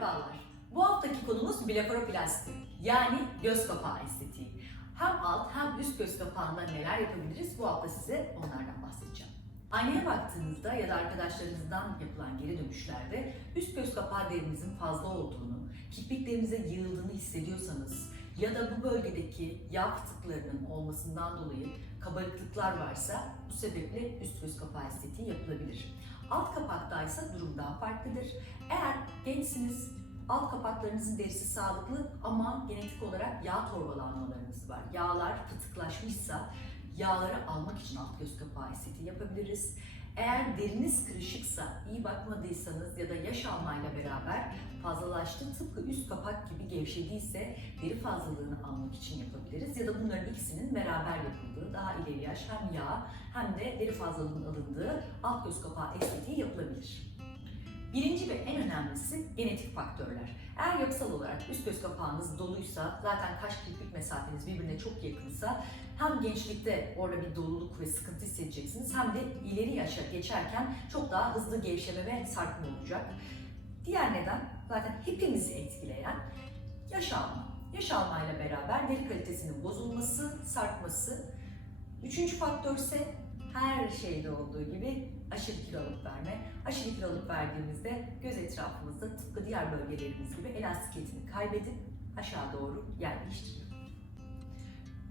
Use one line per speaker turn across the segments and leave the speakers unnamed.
Merhabalar. Bu haftaki konumuz blefaroplasti yani göz kapağı estetiği. Hem alt hem üst göz kapağında neler yapabiliriz bu hafta size onlardan bahsedeceğim. Aynaya baktığınızda ya da arkadaşlarınızdan yapılan geri dönüşlerde üst göz kapağı derinizin fazla olduğunu, kirpiklerinize yığıldığını hissediyorsanız ya da bu bölgedeki yağ fıtıklarının olmasından dolayı kabarıklıklar varsa bu sebeple üst göz kapağı estetiği yapılabilir. Alt kapaktaysa durum daha farklıdır. Eğer gençsiniz, alt kapaklarınızın derisi sağlıklı ama genetik olarak yağ torbalanmalarınız var. Yağlar fıtıklaşmışsa yağları almak için alt göz kapağı estetiği yapabiliriz. Eğer deriniz kırışıksa, iyi bakmadıysanız ya da yaş almayla beraber fazlalaştı, tıpkı üst kapak gibi gevşediyse deri fazlalığını almak için yapabiliriz. Ya da bunların ikisinin beraber yapıldığı, daha ileri yaş hem yağ hem de deri fazlalığının alındığı alt göz kapağı estetiği yapılabilir. Önemlisi genetik faktörler. Eğer yapısal olarak üst göz kapağınız doluysa, zaten kaş kirpik mesafeniz birbirine çok yakınsa hem gençlikte orada bir doluluk ve sıkıntı hissedeceksiniz hem de ileri yaşa geçerken çok daha hızlı gevşeme ve sarkma olacak. Diğer neden zaten hepimizi etkileyen yaş alma. Yaş almayla beraber deri kalitesinin bozulması, sarkması. Üçüncü faktör ise her şeyde olduğu gibi aşırı kilo alıp verme. Aşırı kilo alıp verdiğimizde göz etrafımızda tıpkı diğer bölgelerimiz gibi elastikiyetini kaybedip aşağı doğru yerleştiriyor.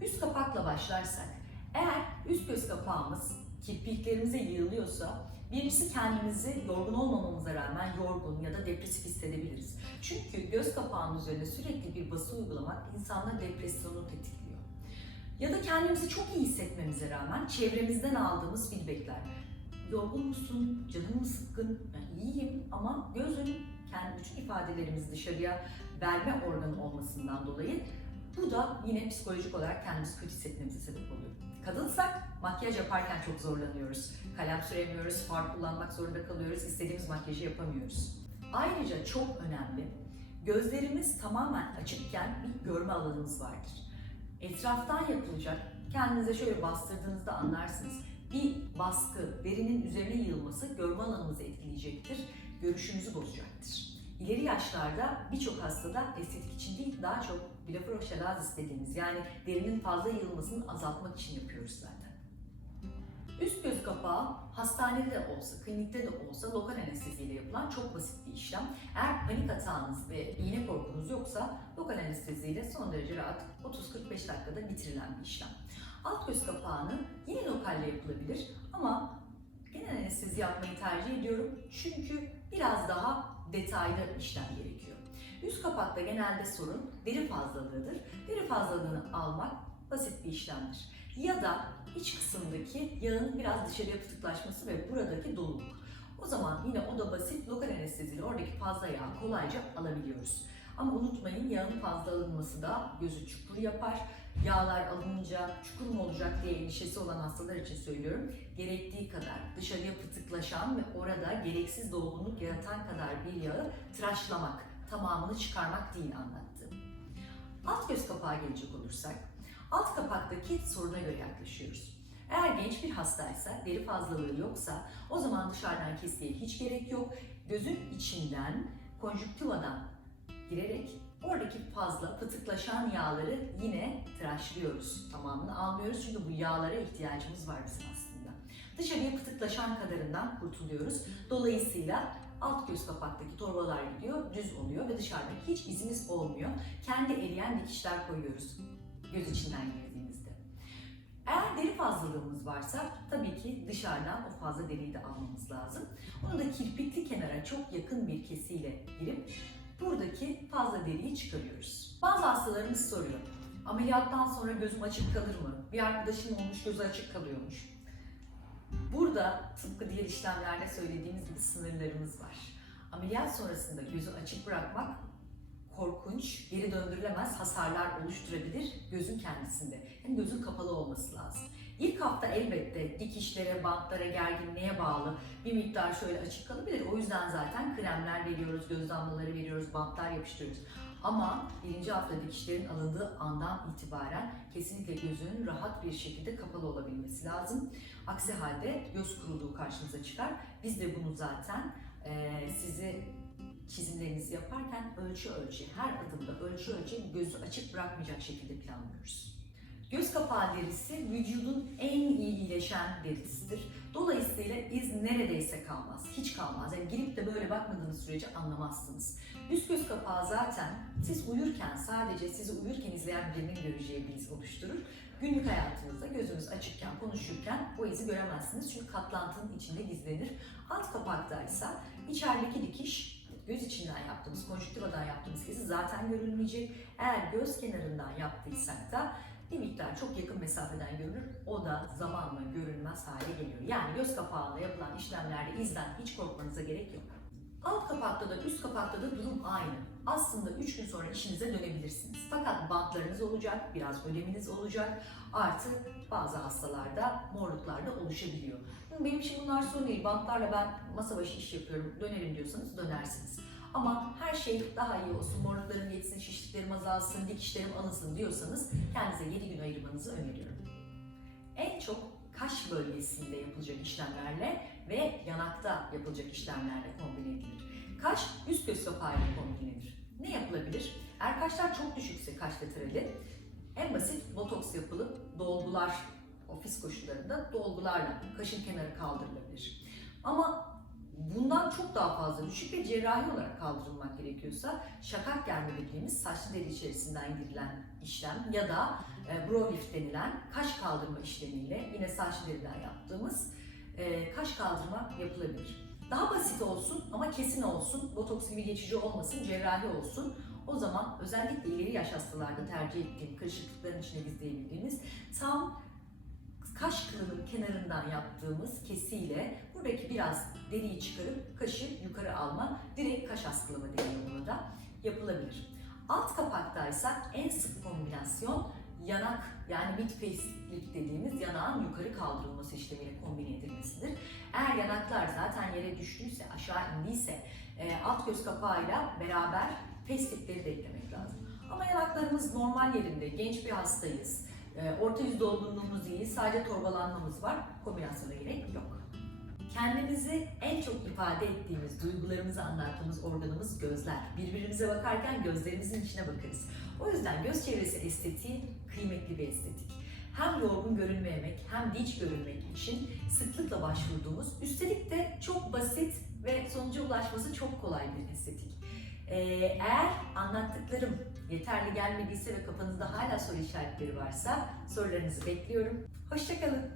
Üst kapakla başlarsak, eğer üst göz kapağımız kirpiklerimize yığılıyorsa birincisi kendimizi yorgun olmamamıza rağmen yorgun ya da depresif hissedebiliriz. Çünkü göz kapağının üzerine sürekli bir bası uygulamak insanda depresyonu tetikliyor. Ya da kendimizi çok iyi hissetmemize rağmen çevremizden aldığımız feedbackler. Yorgun musun? Canın mı sıkkın? Ben iyiyim ama gözün kendi bütün ifadelerimizi dışarıya verme organı olmasından dolayı bu da yine psikolojik olarak kendimizi kötü hissetmemize sebep oluyor. Kadınsak makyaj yaparken çok zorlanıyoruz. Kalem süremiyoruz, far kullanmak zorunda kalıyoruz, istediğimiz makyajı yapamıyoruz. Ayrıca çok önemli, gözlerimiz tamamen açıkken bir görme alanımız vardır. Etraftan yapılacak, kendinize şöyle bastırdığınızda anlarsınız. Bir baskı, derinin üzerine yığılması görme alanımızı etkileyecektir, görüşümüzü bozacaktır. İleri yaşlarda birçok hastada estetik için değil daha çok blefaroşalazis dediğimiz yani derinin fazla yığılmasını azaltmak için yapıyoruz zaten. Üst göz kapağı hastanede de olsa, klinikte de olsa lokal anesteziyle yapılan çok basit bir işlem. Eğer panik atağınız ve iğne korkunuz yoksa lokal anesteziyle son derece rahat 30-45 dakikada bitirilen bir işlem. Alt göz kapağını yine lokalle yapılabilir ama genel anestezi yapmayı tercih ediyorum çünkü biraz daha detaylı işlem gerekiyor. Üst kapakta genelde sorun deri fazlalığıdır. Deri fazlalığını almak basit bir işlemdir. Ya da iç kısımdaki yağın biraz dışarıya fıtıklaşması ve buradaki doluluk. O zaman yine o da basit lokal anesteziyle oradaki fazla yağı kolayca alabiliyoruz. Ama unutmayın yağın fazla alınması da gözü çukur yapar. Yağlar alınınca çukur mu olacak diye endişesi olan hastalar için söylüyorum. Gerektiği kadar dışarıya fıtıklaşan ve orada gereksiz dolgunluk yaratan kadar bir yağı tıraşlamak, tamamını çıkarmak değil anlattığım. Alt göz kapağı gelecek olursak, alt kapaktaki soruna göre yaklaşıyoruz. Eğer genç bir hastaysa, deri fazlalığı yoksa o zaman dışarıdan kesmeye hiç gerek yok. Gözün içinden, konjüktivadan girerek oradaki fazla fıtıklaşan yağları yine tıraşlıyoruz. Tamamını almıyoruz çünkü bu yağlara ihtiyacımız var bizim aslında. Dışarıya fıtıklaşan kadarından kurtuluyoruz. Dolayısıyla alt göz kapaktaki torbalar gidiyor, düz oluyor ve dışarıda hiç izimiz olmuyor. Kendi eriyen dikişler koyuyoruz göz içinden girdiğimizde. Eğer deri fazlalığımız varsa tabii ki dışarıdan o fazla deriyi de almamız lazım. Onu da kirpikli kenara çok yakın bir kesiyle girip buradaki fazla deriyi çıkarıyoruz. Bazı hastalarımız soruyor. Ameliyattan sonra gözüm açık kalır mı? Bir arkadaşım olmuş gözü açık kalıyormuş. Burada tıpkı diğer işlemlerde söylediğimiz gibi sınırlarımız var. Ameliyat sonrasında gözü açık bırakmak korkunç, geri döndürülemez hasarlar oluşturabilir gözün kendisinde. Yani gözün kapalı olması lazım. İlk hafta elbette dikişlere, bantlara, gerginliğe bağlı bir miktar şöyle açık kalabilir. O yüzden zaten kremler veriyoruz, göz damlaları veriyoruz, bantlar yapıştırıyoruz. Ama birinci hafta dikişlerin alındığı andan itibaren kesinlikle gözün rahat bir şekilde kapalı olabilmesi lazım. Aksi halde göz kuruluğu karşınıza çıkar. Biz de bunu zaten e, sizi çizimlerinizi yaparken ölçü ölçü, her adımda ölçü ölçü gözü açık bırakmayacak şekilde planlıyoruz. Göz kapağı derisi vücudun en iyi iyileşen derisidir. Dolayısıyla iz neredeyse kalmaz, hiç kalmaz. Yani girip de böyle bakmadığınız sürece anlamazsınız. Üst göz kapağı zaten siz uyurken sadece sizi uyurken izleyen birinin göreceği bir iz oluşturur. Günlük hayatınızda gözünüz açıkken, konuşurken o izi göremezsiniz çünkü katlantının içinde gizlenir. Alt kapaktaysa içerideki dikiş göz içinden yaptığımız, konjüktivadan yaptığımız kesi zaten görülmeyecek. Eğer göz kenarından yaptıysak da bir miktar çok yakın mesafeden görülür. O da zamanla görünmez hale geliyor. Yani göz kapağında yapılan işlemlerde izden hiç korkmanıza gerek yok. Alt kapakta da üst kapakta da durum aynı. Aslında 3 gün sonra işinize dönebilirsiniz. Fakat bantlarınız olacak, biraz öleminiz olacak. Artı bazı hastalarda morluklar da oluşabiliyor. Benim için bunlar sorun değil. Bantlarla ben masa başı iş yapıyorum, dönerim diyorsanız dönersiniz. Ama her şey daha iyi olsun, morluklarım geçsin, şişliklerim azalsın, dikişlerim alınsın diyorsanız kendinize 7 gün ayırmanızı öneriyorum. En çok kaş bölgesinde yapılacak işlemlerle ve yanakta yapılacak işlemlerle kombine edilir. Kaş üst göz kapağıyla kombinlenir. Ne yapılabilir? Eğer kaşlar çok düşükse kaş laterali en basit botoks yapılıp dolgular ofis koşullarında dolgularla kaşın kenarı kaldırılabilir. Ama bundan çok daha fazla düşük ve cerrahi olarak kaldırılmak gerekiyorsa şakak germe dediğimiz saçlı deri içerisinden girilen işlem ya da e, brow lift denilen kaş kaldırma işlemiyle yine saçlı deriden yaptığımız e, kaş kaldırma yapılabilir. Daha basit olsun ama kesin olsun, botoks gibi geçici olmasın, cerrahi olsun. O zaman özellikle ileri yaş hastalarda tercih ettiğim kırışıklıkların içine gizleyebildiğimiz tam kaş kılının kenarından yaptığımız kesiyle buradaki biraz deriyi çıkarıp kaşı yukarı alma, direkt kaş askılama deniyor buna da yapılabilir. Alt kapaktaysa en sık kombinasyon yanak yani mid face lift dediğimiz yanağın yukarı kaldırılması işlemiyle kombine edilmesidir. Eğer yanaklar zaten yere düştüyse, aşağı indiyse e, alt göz kapağıyla beraber face liftleri de eklemek lazım. Ama yanaklarımız normal yerinde, genç bir hastayız, e, orta yüz dolgunluğumuz iyi, sadece torbalanmamız var, kombinasyona gerek yok. Kendimizi en çok ifade ettiğimiz, duygularımızı anlattığımız organımız gözler. Birbirimize bakarken gözlerimizin içine bakarız. O yüzden göz çevresi estetiği kıymetli bir estetik. Hem yorgun görünmemek hem dinç görünmek için sıklıkla başvurduğumuz, üstelik de çok basit ve sonuca ulaşması çok kolay bir estetik. Ee, eğer anlattıklarım yeterli gelmediyse ve kafanızda hala soru işaretleri varsa sorularınızı bekliyorum. Hoşçakalın.